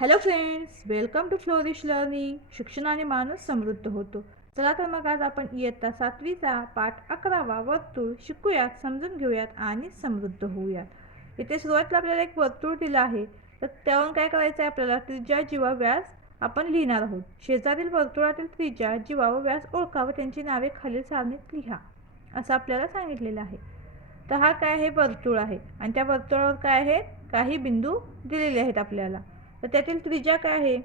Hello friends welcome to flourish learning शिक्षणाने माणूस समृद्ध होतो. चला तर मग आज आपण इयत्ता सातवीचा पाठ अकरावा वर्तुळ शिकूयात समजून घेऊयात आणि समृद्ध होऊयात. इथे सुरुवातीला आपल्याला एक वर्तुळ दिला आहे. तर त्यावरून काय करायचं आहे आपल्याला? त्रिज्या जीवा व्यास आपण लिहिणार आहोत. शेजारील वर्तुळातील त्रिज्या जीवा व व्यास ओळखा व त्यांची नावे खालील सारणीत लिहा. असं आपल्याला सांगितलेलं आहे. तर हा काय आहे? वर्तुळ आहे. आणि त्या वर्तुळावर काय आहे काही बिंदू दिलेले आहेत आपल्याला. तर त्यातील त्रिज्या काय आहे?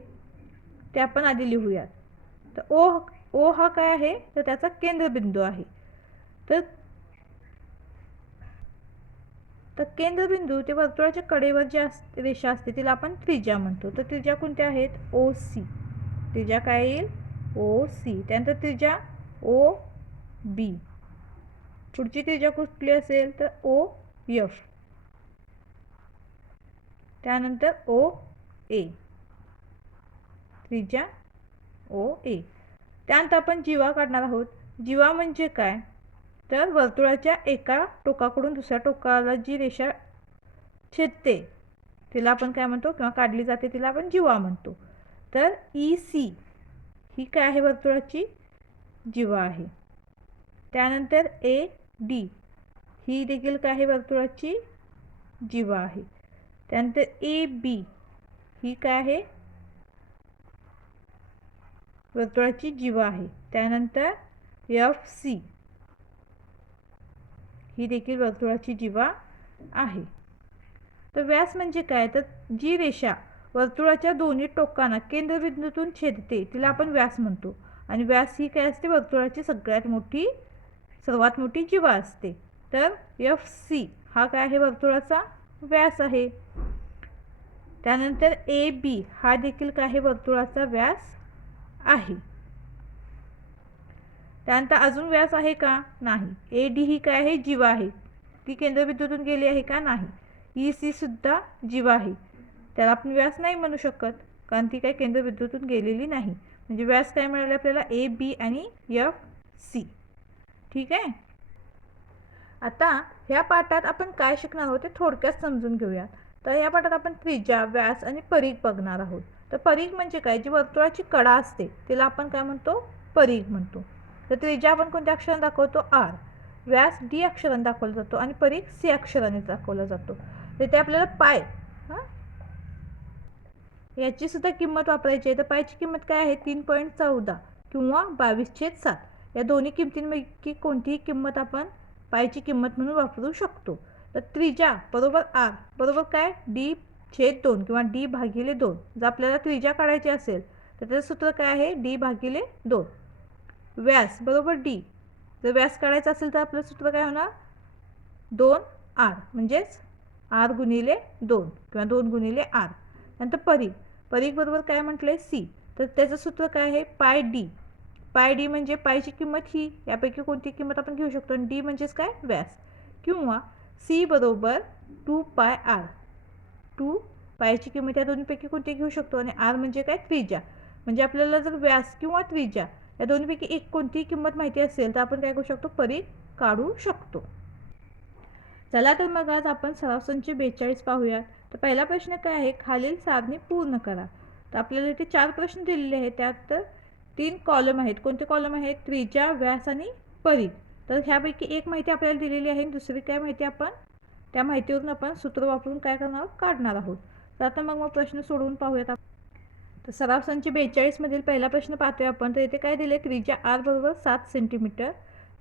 ते आपण आधी लिहूयात. तर ओ ओ हा काय आहे? तर त्याचा केंद्रबिंदू आहे. तर तर केंद्रबिंदू ते वर्तुळाच्या कडेवर जे अस रेषा असते तिला आपण त्रिज्या म्हणतो. तर त्रिज्या कोणत्या आहेत? O C. त्रिज्या काय येईल? O C. त्यानंतर त्रिज्या ओ बी. पुढची त्रिज्या कुठली असेल? तर ओ यफ त्यानंतर ओ ए. त्रिज्या? ओ ए. त्यानंतर आपण जीवा काढणार आहोत. जीवा म्हणजे काय? तर वर्तुळाच्या एका टोकाकडून दुसऱ्या टोकाला जी रेषा छेदते तिला आपण काय म्हणतो? किंवा काढली जाते तिला आपण जीवा म्हणतो. तर ई सी ही काय आहे? वर्तुळाची जीवा आहे. त्यानंतर ए डी ही देखील काय आहे? वर्तुळाची जीवा आहे. त्यानंतर ए बी ही काय आहे. वर्तुळाची जीवा आहे. त्यानंतर एफ सी ही देखील वर्तुळाची जीवा आहे. तर व्यास म्हणजे काय? तर जी रेषा वर्तुळाच्या दोन्ही टोकांना केंद्रबिंदूतून छेदते तिला आपण व्यास म्हणतो. आणि व्यास ही काय असते? वर्तुळाची सगळ्यात मोठी सर्वात मोठी जीवा असते. तर एफ सी हा काय आहे? वर्तुळाचा व्यास आहे. त्यानंतर ए बी हा देखील काय आहे वर्तुळाचा व्यास आहे. त्यानंतर अजून व्यास आहे का? नाही. ए डी ही काय आहे? जीवा आहे. ती केंद्रबिंदूतून गेली आहे का? नाही. ई सी सुद्धा जीवा आहे. त्याला आपण व्यास नाही म्हणू शकत कारण ती काय केंद्रबिंदूतून गेलेली नाही. म्हणजे व्यास काय मिळाले आपल्याला? ए बी आणि एफ सी. ठीक आहे? आता ह्या पाठात आपण काय शिकणार आहोत ते थोडक्यात समजून घेऊयात. तर या पाठात आपण त्रिज्या व्यास आणि परीघ बघणार आहोत. तर परीघ म्हणजे काय? जी वर्तुळाची कडा असते तिला आपण काय म्हणतो? परीघ म्हणतो. तर त्रिज्या आपण कोणत्या अक्षराने दाखवतो? आर. व्यास डी अक्षराने दाखवला जातो आणि परीघ सी अक्षराने दाखवला जातो. तर ते आपल्याला पाय हां? याची सुद्धा किंमत वापरायची आहे. तर पायची किंमत काय आहे? तीन पॉईंट चौदा किंवा बावीस छेद सात. या दोन्ही किमतींपैकी कोणतीही किंमत आपण पायची किंमत म्हणून वापरू शकतो. तर त्रिजा बरोबर आर बरोबर काय? डी छेद दोन किंवा डी भागिले दोन. जर आपल्याला त्रिजा काढायची असेल तर त्याचं सूत्र काय आहे? डी भागिले दोन. व्यास बरोबर डी. जर व्यास काढायचा असेल तर आपलं सूत्र काय होणार? दोन आर म्हणजेच आर गुणिले दोन किंवा दोन गुणिले आर. नंतर परी परीख बरोबर काय म्हटलं सी. तर त्याचं सूत्र काय आहे? पाय डी. पाय डी म्हणजे पायची किंमत ही यापैकी कोणती किंमत आपण घेऊ शकतो? आणि डी म्हणजेच काय? व्यास. किंवा सी बरोबर टू पाय आर टू पायची किंमत या दोन्हीपैकी कोणती घेऊ शकतो आणि आर म्हणजे काय? त्रिज्या. म्हणजे आपल्याला जर व्यास किंवा त्रिज्या या दोन्हीपैकी एक कोणतीही किंमत माहिती असेल तर आपण काय करू शकतो? परी काढू शकतो. चला तर मग आज आपण सराव संच बेचाळीस पाहूयात. तर पहिला प्रश्न काय आहे? खालील सारणी पूर्ण करा. तर आपल्याला इथे चार प्रश्न दिलेले आहेत. त्यात तर तीन कॉलम आहेत. कोणते कॉलम आहेत? त्रिज्या व्यास आणि परीघ तर ह्यापैकी एक माहिती आपल्याला दिलेली आहे. दुसरी काय माहिती आपण? त्या माहितीवरून आपण सूत्र वापरून काय करणार? आहोत काढणार आहोत. तर आता मग मग प्रश्न सोडवून पाहूयात तर सराव संच बेचाळीसमधील पहिला प्रश्न पाहतोय आपण. तर इथे काय दिले त्रिज्या आर बरोबर सात सेंटीमीटर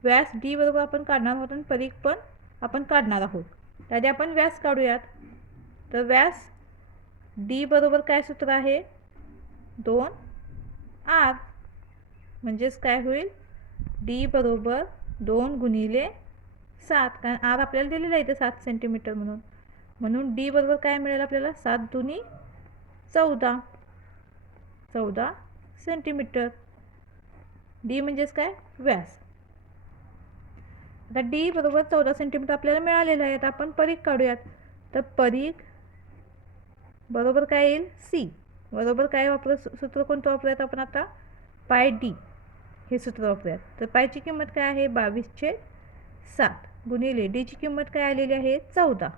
व्यास डी बरोबर आपण काढणार आहोत आणि परीख पण आपण काढणार आहोत. आधी आपण व्यास काढूयात. तर व्यास डी बरोबर काय सूत्र आहे? दोन आर. म्हणजेच काय होईल? डी बरोबर दोन गुणिले सात. कारण आर आपल्याला दिलेलं आहे इथे सात सेंटीमीटर म्हणून. म्हणून डी बरोबर काय मिळेल आपल्याला? सात दुनी चौदा. चौदा सेंटीमीटर डी म्हणजेच काय? व्यास. आता डी बरोबर चौदा सेंटीमीटर आपल्याला मिळालेलं आहे. आता आपण परीख काढूयात. तर परीख बरोबर काय येईल? सी. बरोबर काय वापर? सूत्र कोणतं वापरूयात आपण आता? पाय डी. हे सूत्र वापरूयात. तर पायची किंमत काय आहे? बावीसशे सात. गुणिले डीची किंमत काय आलेली आहे? चौदा.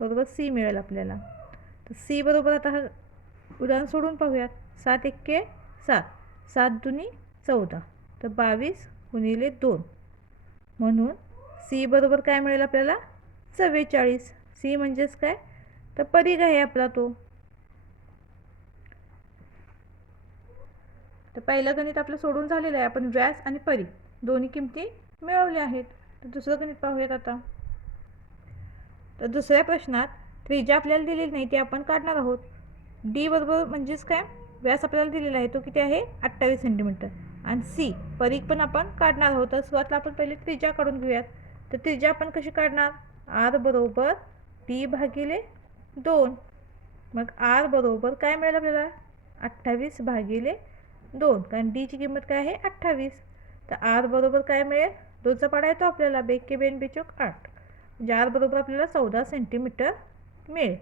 बरोबर सी मिळेल आपल्याला. तर सी बरोबर आता हा उदाहरण सोडून पाहूयात. सात एक्के सात. सात दुनी चौदा. तर बावीस गुणिले दोन. म्हणून सी बरोबर काय मिळेल आपल्याला? चव्वेचाळीस. सी म्हणजेच काय? तर परीघ आहे आपला तो. तर पहिलं गणित आपलं सोडून झालेलं आहे. आपण व्यास आणि परी दोन्ही किमती मिळवल्या आहेत. तर दुसरं गणित पाहूयात आता. तर दुसऱ्या प्रश्नात त्रिज्या आपल्याला दिलेली नाही ती आपण काढणार आहोत. डी बरोबर म्हणजेच काय? व्यास आपल्याला दिलेला आहे तो किती आहे? अठ्ठावीस सेंटीमीटर आणि सी परीख पण आपण काढणार आहोत. तर सुरुवातला आपण पहिले त्रिज्या काढून घेऊयात. तर त्रिज्या आपण कशी काढणार? आर बरोबर डी भागिले दोन. मग आर बरोबर काय मिळेल आपल्याला? अठ्ठावीस भागिले दोन कारण डीची किंमत काय आहे? अठ्ठावीस. तर आर बरोबर काय मिळेल? दोनचा पाडा येतो आपल्याला बेके बेन बेचोक आठ. म्हणजे आर बरोबर आपल्याला चौदा सेंटीमीटर मिळेल.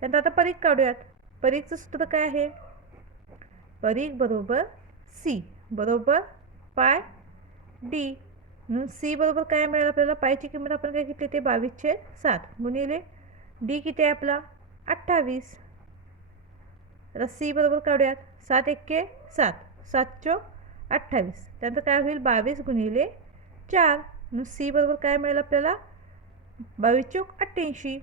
त्यानंतर आता परीख काढूयात. परीखचं सूत्र काय आहे? परीख बरोबर सी बरोबर पाय डी म्हणून सी बरोबर काय मिळेल आपल्याला? पायची किंमत आपण काय घेतली ते बावीसशे सात. गुणिले डी किती आहे आपला? अठ्ठावीस. आता सी बरोबर काढूयात. सात एक्के सात. सातचो अठ्ठावीस. त्यानंतर काय होईल? बावीस गुणिले चार. म्हणून सी बरोबर काय मिळेल आपल्याला? बावीस चोक अठ्ठ्याऐंशी.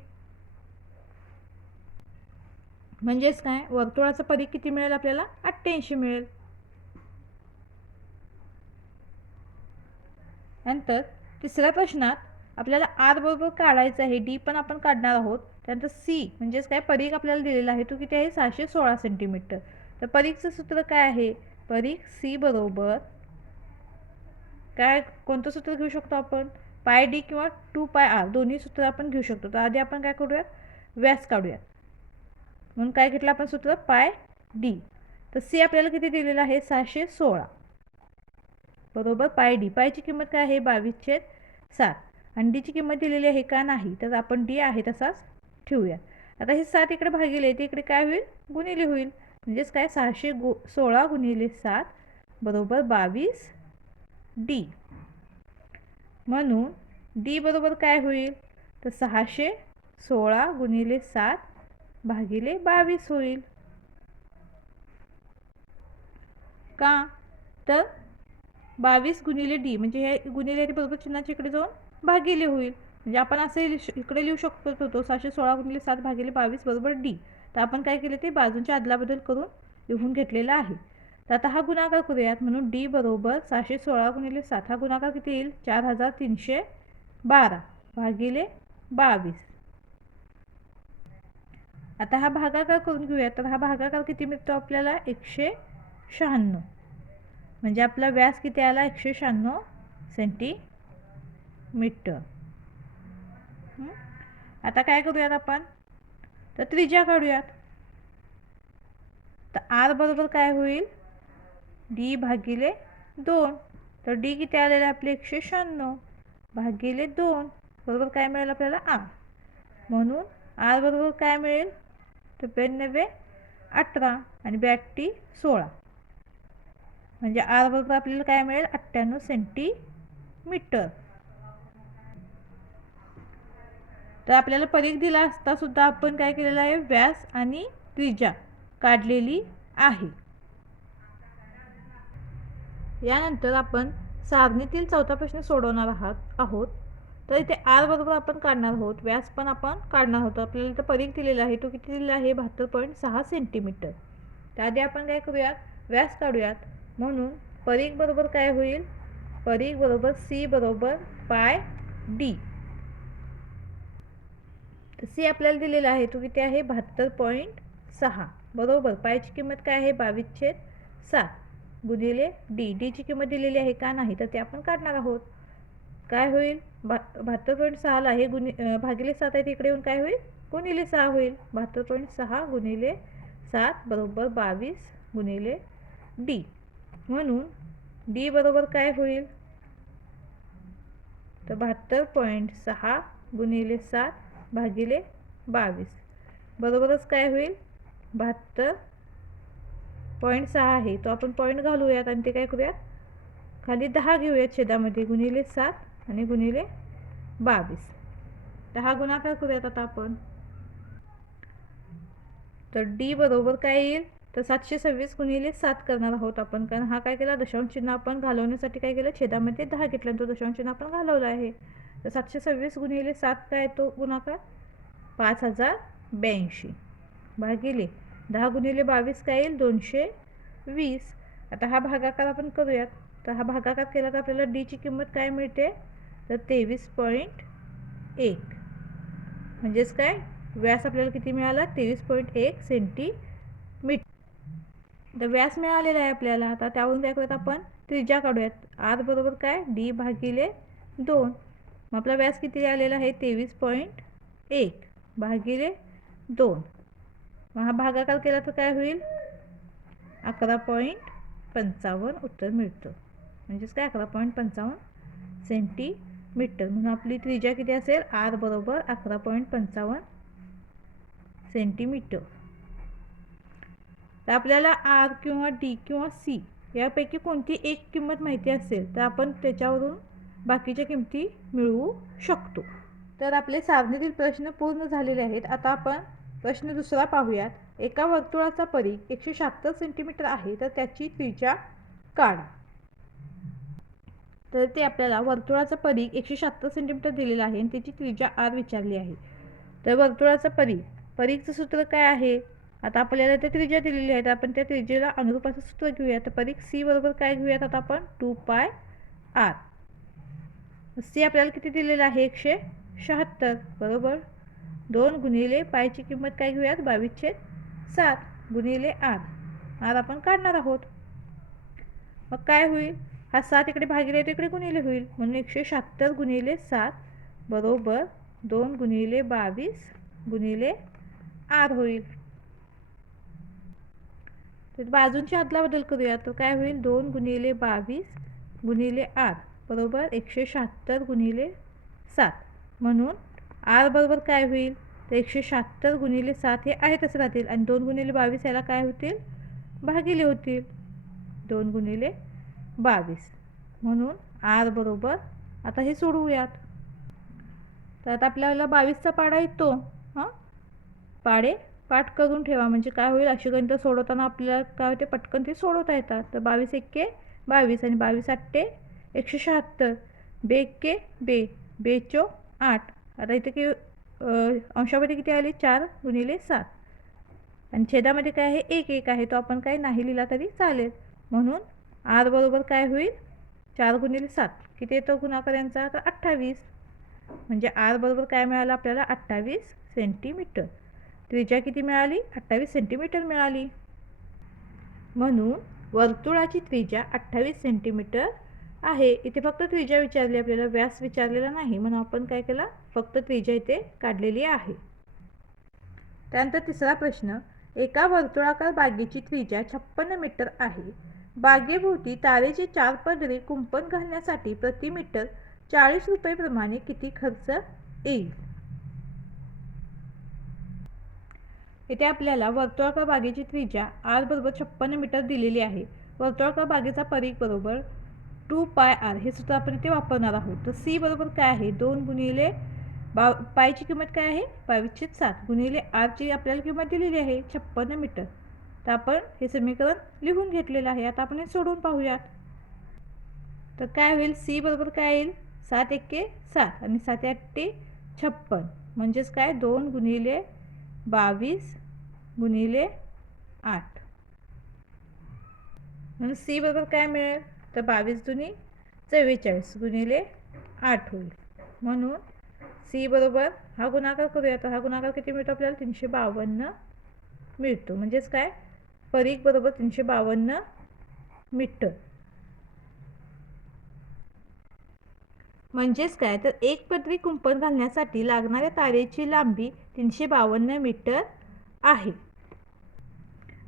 म्हणजेच काय? वर्तुळाचा परी किती मिळेल आपल्याला? अठ्ठ्याऐंशी मिळेल. नंतर तिसऱ्या प्रश्नात आपल्याला आर बरोबर काढायचं आहे. डी पण आपण काढणार आहोत. त्यानंतर सी म्हणजेच काय? परीघ आपल्याला दिलेला आहे. तो किती आहे? सहाशे सोळा सेंटीमीटर तर परीखचं सूत्र काय आहे? परीघ सी बरोबर. काय कोणतं सूत्र घेऊ शकतो आपण? पाय डी किंवा टू पाय आर दोन्ही सूत्र आपण घेऊ शकतो. तर आधी आपण काय करूयात? व्यास काढूयात. म्हणून काय घेतलं आपण सूत्र? पाय डी. तर सी आपल्याला किती दिलेलं आहे? सहाशे सोळा. बरोबर पाय डी. पायची किंमत काय आहे? बावीसशे सात. आणि डीची किंमत दिलेली आहे का? नाही. तर आपण डी आहे तसाच ठेवूया आता हे सात इकडे भागिले ते इकडे काय होईल? गुणिले होईल. म्हणजेच काय? सहाशे गु सोळा गुणिले सात बरोबर बावीस डी म्हणून डी बरोबर काय होईल? तर सहाशे सोळा गुणिले सात भागिले बावीस होईल. का? तर बावीस गुणिले डी म्हणजे हे गुणिले बरोबर चिन्हाच्या इकडे जाऊन भागिले होईल. म्हणजे आपण असे इकडे लिहू शकतो होतो. सहाशे सोळा गुणिले सात भागिले बावीस बरोबर डी तर आपण काय केले ते बाजूंच्या अदलाबदल करून लिहून घेतलेला आहे. तर आता हा गुणाकार करूयात म्हणून डी बरोबर सहाशे सोळा गुणिले सात हा गुणाकार किती येईल? चार हजार तीनशे बारा भागिले बावीस. आता हा भागाकार करून घेऊया तर हा भागाकार किती मिळतो आपल्याला? एकशे शहाण्णव. म्हणजे आपला व्यास किती आला? एकशे शहाण्णव सेंटीमीटर आता काय करूयात आपण? तर त्रिज्या काढूयात. तर आर बरोबर काय होईल? डी भागिले दोन. तर डी किती आलेले आपले एकशे शहाण्णव? भागिले दोन. बरोबर काय मिळेल आपल्याला? आर म्हणून आर बरोबर काय मिळेल? तर ब्याण्णवे अठरा आणि ब्याटी सोळा. म्हणजे आर बरोबर आपल्याला काय मिळेल? अठ्ठ्याण्णव सेंटीमीटर तर आपल्याला परीख दिला असता सुद्धा आपण काय केलेलं आहे? व्यास आणि त्रिज्या काढलेली आहे. यानंतर आपण सारणीतील चौथा प्रश्न सोडवणार आहात आहोत. तर इथे आर बरोबर आपण काढणार आहोत व्यास पण आपण काढणार आहोत. आपल्याला इथं परीख दिलेला आहे तो किती दिलेला आहे? बहात्तर पॉईंट सहा सेंटीमीटर. त्याआधी आपण काय करूयात? व्यास काढूयात. म्हणून परीख बरोबर काय होईल? परीख बरोबर सी बरोबर पाय डी. तर सी आपल्याला दिलेला आहे तो किती आहे? बहात्तर पॉईंट सहा. बरोबर? पायची किंमत काय आहे? बावीसशे सात. गुणिले डी डीची किंमत दिलेली आहे का नाही? तर ते आपण काढणार आहोत. काय होईल? बा बहात्तर पॉईंट सहाला हे गुणि भागिले सात आहे तिकडे येऊन काय होईल? गुणिले सहा होईल. बहात्तर पॉईंट सहा गुणिले सात बरोबर बावीस गुणिले डी म्हणून डी बरोबर काय होईल? तर बहात्तर पॉईंट सहा गुणिले सात भागिले बावीस. बरोबरच काय होईल? बहात्तर पॉईंट सहा आहे. तो आपण पॉईंट घालूयात आणि ते काय करूयात? खाली दहा घेऊयात छेदामध्ये. गुणिले सात आणि गुणिले बावीस. दहा गुणाकार करूयात आता आपण. तर डी बरोबर काय येईल? तर सातशे सव्वीस गुणिले सात करणार आहोत आपण. कारण हा काय केला? दशांश चिन्ह आपण घालवण्यासाठी काय केलं? छेदामध्ये दहा घेतल्यानंतर तो दशांश चिन्ह आपण घालवला आहे. तर सातशे सव्वीस गुणिले सात काय येतो गुणाकार? पाच हजार ब्याऐंशी. भागिले दहा गुणिले बावीस काय येईल? दोनशे वीस आता हा भागाकार आपण करूयात. तर हा भागाकार केला तर आपल्याला डीची किंमत काय मिळते? तर तेवीस पॉईंट एक. म्हणजेच काय? व्यास आपल्याला किती मिळाला? तेवीस पॉईंट एक सेंटीमीटर. तर व्यास मिळालेला आहे आपल्याला. आता त्यावरून काय करूयात आपण? त्रिज्या काढूयात. आर बरोबर काय? डी भागिले दोन. मग आपला व्यास किती आलेला आहे? तेवीस पॉईंट एक भागिले दोन. मग हा भागाकार केला तर काय होईल? अकरा पॉईंट पंचावन्न उत्तर मिळतं. म्हणजेच काय? अकरा पॉईंट पंचावन्न सेंटीमीटर म्हणून आपली त्रिज्या किती असेल? आर बरोबर अकरा पॉईंट पंचावन्न सेंटीमीटर तर आपल्याला आर किंवा डी किंवा सी यापैकी कोणती एक किंमत माहिती असेल? तर आपण त्याच्यावरून बाकीच्या किमती मिळवू शकतो. तर आपले सारणीतील प्रश्न पूर्ण झालेले आहेत. आता आपण प्रश्न दुसरा पाहूयात. एका वर्तुळाचा परिघ एकशे शहात्तर सेंटीमीटर आहे तर त्याची त्रिज्या काढा. तर ते आपल्याला वर्तुळाचा परिघ एकशे शहात्तर सेंटीमीटर दिलेला आहे आणि त्याची त्रिज्या आर विचारली आहे. तर वर्तुळाचा परिघ परिघचं सूत्र काय आहे? आता आपल्याला त्या त्रिज्या दिलेल्या आहेत. आपण त्या त्रिज्येला अनुरूपाचं सूत्र घेऊया तर परिघ सी बरोबर काय घेऊयात? आता आपण टू पाय आर सी आपल्याला किती दिलेलं आहे? एकशे शहात्तर. बरोबर? दोन गुणिले पायची किंमत काय घेऊयात? बावीसशे सात गुणिले आर आर आपण काढणार आहोत. मग काय होईल? हा सात इकडे भागिले तिकडे गुणिले होईल. म्हणून एकशे शहात्तर गुणिले सात बरोबर? दोन गुणिले बावीस गुणिले आर होईल. तर बाजूंची अदलाबदल करूया. तर काय होईल? दोन गुणिले बावीस गुणिले आर. बरोबर एकशे शहात्तर गुणिले सात. म्हणून आर बरोबर काय होईल? तर एकशे शहात्तर गुणिले सात हे आहेतच राहतील. आणि दोन गुणिले बावीस याला काय होतील? भागिले होतील. दोन गुणिले बावीस. म्हणून आर बरोबर आता हे सोडवूयात. तर आता आपल्याला बावीसचा पाडा येतो. हां? पाडे पाठ करून ठेवा. म्हणजे काय होईल? अशी गणितं सोडवताना आपल्याला काय होते? पटकन ते सोडवता येतात. तर बावीस एक्के बावीस आणि बावीस आठे एकशे शहात्तर. बे बे. बेचो आठ. आता इथे की अंशामध्ये किती आले? चार गुणिले सात. आणि छेदामध्ये काय आहे? एक एक आहे. तो आपण काय नाही लिहिला तरी चालेल. म्हणून आर बरोबर काय होईल? चार गुणिले सात. किती येतो गुणाकार यांचा? तर अठ्ठावीस. म्हणजे आर बरोबर काय मिळालं? आपल्याला अठ्ठावीस सेंटीमीटर. त्रिज्या किती मिळाली? अठ्ठावीस सेंटीमीटर मिळाली. म्हणून वर्तुळाची त्रिज्या अठ्ठावीस सेंटीमीटर आहे. इथे फक्त त्रिज्या विचारली आपल्याला व्यास विचारलेला नाही. म्हणून आपण काय केला? फक्त त्रिज्या इथे काढलेली आहे. त्यानंतर तिसरा प्रश्न एका वर्तुळाकार बागेची त्रिज्या छप्पन्न मीटर आहे. बागेभोवती तारेचे चार पदरे कुंपण घालण्यासाठी प्रति मीटर चाळीस रुपयेप्रमाणे किती खर्च येईल? इथे आपल्याला वर्तुळाकार बागेची त्रिज्या आर बरोबर छप्पन्न मीटर दिलेली आहे. वर्तुळाकार बागेचा परिघ बरोबर टू पाय आर हे सूत्र आपण इथे वापरणार आहोत. तर सी बरोबर काय आहे? दोन गुणिले बा पायची किंमत काय आहे? बावीसशे सात गुणिले आरची आपल्याला किंमत दिलेली आहे छप्पन्न मीटर. तर आपण हे समीकरण लिहून घेतलेलं आहे. आता आपण हे सोडून पाहूयात. तर काय होईल? सी बरोबर काय येईल? सात एक्के सात आणि सात आठे छप्पन. म्हणजेच काय? दोन गुणिले बावीस गुणिले आठ. म्हणून सी बरोबर काय मिळेल? तर बावीस दुनी चव्वेचाळीस गुणिले आठ होईल. म्हणून सी बरोबर हा गुणाकार करूया. तर हा गुणाकार किती मिळतो आपल्याला? तीनशे बावन्न मिळतो. म्हणजेच काय? परीक बरोबर तीनशे बावन्न मीटर. म्हणजेच काय? तर एक पदरी कुंपण घालण्यासाठी लागणाऱ्या तारेची लांबी तीनशे बावन्न मीटर आहे.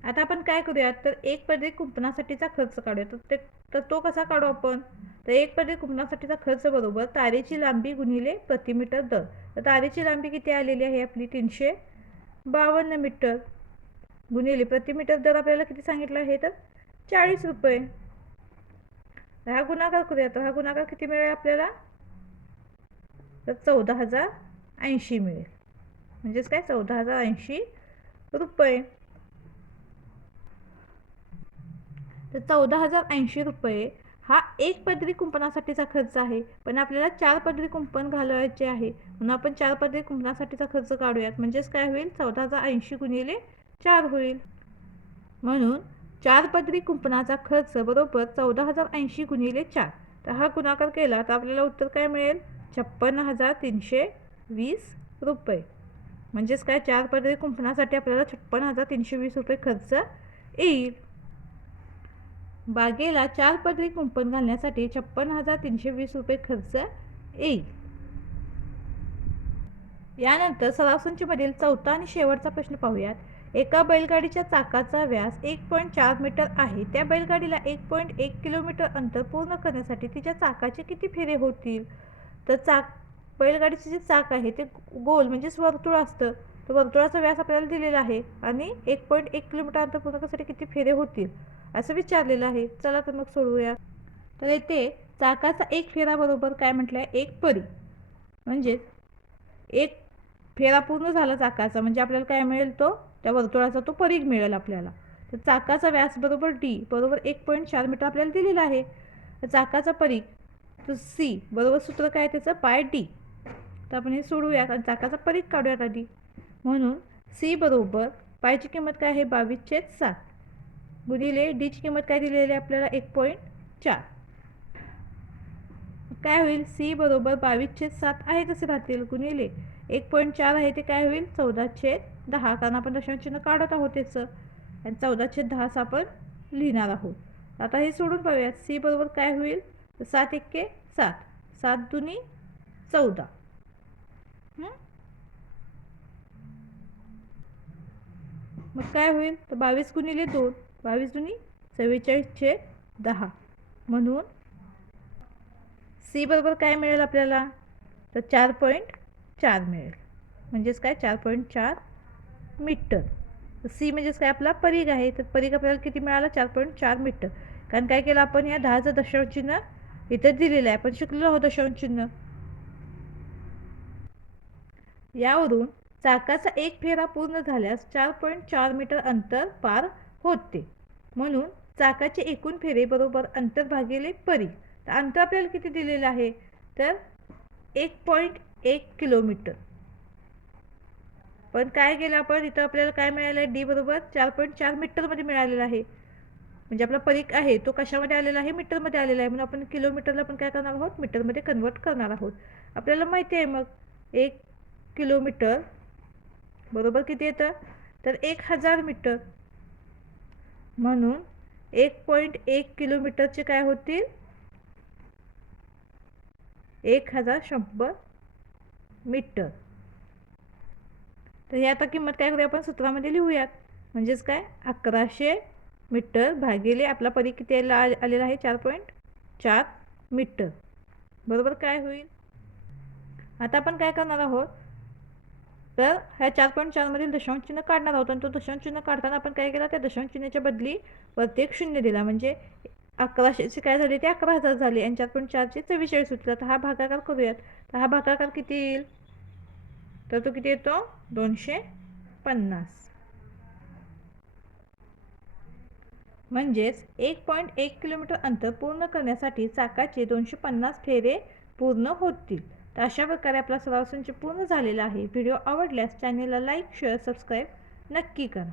आता आपण काय करूयात? तर एक पदरी कुंपणासाठीचा खर्च काढूया तर ते तर तो कसा काढू आपण? तर एक पदरी कुंपणासाठीचा खर्च बरोबर तारेची लांबी गुणिले प्रतिमीटर दर. तर तारेची लांबी किती आलेली आहे आपली? तीनशे बावन्न मीटर गुणिले प्रतिमीटर दर आपल्याला किती सांगितलं आहे? तर चाळीस रुपये. हा गुणाकार करूया तर हा गुणाकार किती मिळेल आपल्याला? तर चौदा हजार ऐंशी मिळेल. म्हणजेच काय? चौदा हजार ऐंशी रुपये. तर चौदा हजार ऐंशी रुपये हा एक पदरी कुंपणासाठीचा खर्च आहे. पण आपल्याला चार पदरी कुंपण घालवायचे आहे. म्हणून आपण चार पदरी कुंपणासाठीचा खर्च काढूयात. म्हणजेच काय होईल? चौदा हजार ऐंशी गुणिले चार होईल. म्हणून चार पदरी कुंपणाचा खर्च बरोबर चौदा हजार ऐंशी गुणिले चार. तर हा गुणाकार केला तर आपल्याला उत्तर काय मिळेल? छप्पन्न हजार तीनशे वीस रुपये. म्हणजेच काय? चार पदरी कुंपणासाठी आपल्याला छप्पन्न हजार तीनशे वीस रुपये खर्च येईल. बागेला चार पदरी कुंपण घालण्यासाठी छप्पन हजार तीनशे वीस रुपये खर्च येईल. यानंतर सरावसंचीमधील चौथा आणि शेवटचा प्रश्न पाहूयात. एका बैलगाडीच्या चाकाचा व्यास एक पॉईंट चार मीटर आहे. त्या बैलगाडीला एक पॉईंट एक किलोमीटर अंतर पूर्ण करण्यासाठी तिच्या चाकाचे किती फेरे होतील? तर चाक बैलगाडीचे जे चाक आहे ते गोल म्हणजेच वर्तुळ असतं. तर वर्तुळाचा व्यास आपल्याला दिलेला आहे. आणि एक पॉईंट एक किलोमीटर अंतर पूर्ण करण्यासाठी किती फेरे होतील? असं विचारलेलं आहे. चला तर मग सोडवूया तर येथे चाकाचा एक फेरा बरोबर काय म्हटलं आहे एक परी. म्हणजेच एक फेरा पूर्ण झाला चाकाचा. म्हणजे आपल्याला काय मिळेल तो? त्या वर्तुळाचा तो परीघ मिळेल आपल्याला. तर चाकाचा व्यास बरोबर डी बरोबर एक पॉईंट चार मीटर आपल्याला दिलेला आहे. तर चाकाचा परीघ तर सी बरोबर सूत्र काय त्याचं? पाय डी तर आपण हे सोडवूया कारण चाकाचा परीघ काढूयात आधी. म्हणून सी बरोबर पायची किंमत काय आहे? बावीस छेद सात. गुणिले डीची किंमत काय दिलेली आहे आपल्याला? एक पॉईंट चार. काय होईल? सी बरोबर बावीस छेद सात आहे तसे राहतील. गुणिले एक पॉईंट चार आहे ते काय होईल? चौदा छेद दहा. कारण आपण दशमचिन्ह काढत आहोत त्याचं. आणि चौदा छेद दहाच आपण लिहिणार आहोत. आता हे सोडून पाहूयात. सी बरोबर काय होईल? तर सात एक्के सात. सात दुनी चौदा. मग काय होईल? तर बावीस गुणिले दोन. बावीस दुनी चव्वेचाळीस छेद दहा. म्हणून सी बरोबर काय मिळेल आपल्याला? तर चार पॉईंट चार मिळेल. म्हणजेच काय? चार पॉईंट चार मीटर. सी म्हणजेच काय? आपला परीघ आहे. तर परीघ आपल्याला किती मिळाला? चार पॉईंट चार मीटर. कारण काय केलं आपण? या दहाचं दशांश चिन्ह इथं दिलेलं आहे. आपण शिकलेलो आहोत दशांश चिन्ह. यावरून चाकाचा एक फेरा पूर्ण झाल्यास चार पॉईंट चार मीटर अंतर पार होते. म्हणून चाकाचे एकूण फेरे बरोबर अंतर भागिले परी. तर अंतर आपल्याला किती दिलेलं आहे? तर एक पॉईंट एक किलोमीटर पण काय गेलं आपण? इथं आपल्याला काय मिळालं आहे? डी बरोबर चार पॉईंट चार मीटरमध्ये मिळालेलं आहे. म्हणजे आपला परीक आहे तो कशामध्ये आलेला आहे? मीटरमध्ये आलेला आहे. म्हणून आपण किलोमीटरला पण काय करणार आहोत? मीटरमध्ये कन्वर्ट करणार आहोत. आपल्याला माहिती आहे मग एक किलोमीटर बरोबर किती येतं? तर एक हजार मीटर म्हणून एक पॉईंट एक किलोमीटरचे काय होतील? एक हजार शंभर मीटर. तर ही आता किंमत काय करूया आपण? सूत्रामध्ये लिहूयात. म्हणजेच काय? अकराशे मीटर भागिले आपला परी किती आला आलेला आहे? चार पॉईंट चार मीटर. बरोबर काय होईल? आता आपण काय करणार आहोत? तर ह्या चार पॉईंट चारमधील दशांश चिन्ह काढणार आहोत. आणि तो दशांश चिन्ह काढताना आपण काय केलं? त्या दशांश चिन्हाच्या बदली वरती एक शून्य दिला. म्हणजे अकराशेचे काय झाले? ते अकरा हजार झाले. आणि चार पॉईंट चारचे चव्वेचाळीस होतील तर हा भागाकार करूयात. तर हा भागाकार किती येईल? तर तो किती येतो? दोनशे पन्नास. म्हणजेच एक पॉईंट एक किलोमीटर अंतर पूर्ण करण्यासाठी चाकाचे दोनशे पन्नास फेरे पूर्ण होतील. तर अशा प्रकारे आपला सराव संच पूर्ण झालेला आहे. व्हिडिओ आवडल्यास चॅनेलला लाईक शेअर सबस्क्राईब नक्की करा.